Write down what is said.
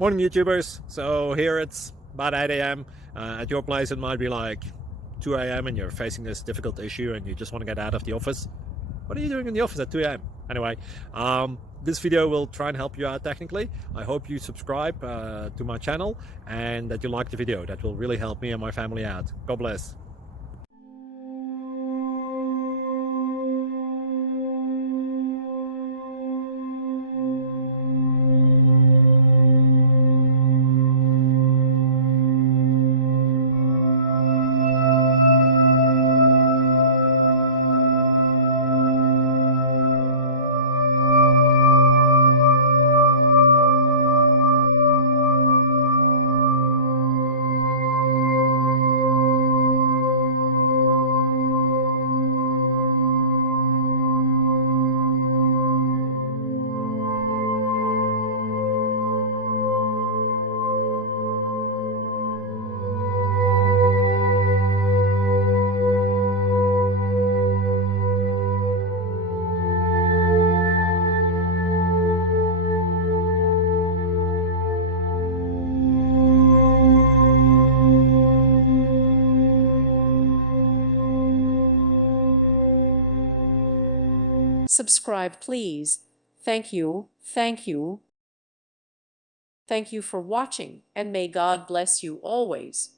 Morning, YouTubers. So here it's about 8 a.m. At your place, it might be like 2 a.m. and you're facing this difficult issue and you just want to get out of the office. What are you doing in the office at 2 a.m.? Anyway, this video will try and help you out technically. I hope you subscribe to my channel and that you like the video. That will really help me and my family out. God bless. Subscribe, please. Thank you. Thank you. Thank you for watching, and may God bless you always.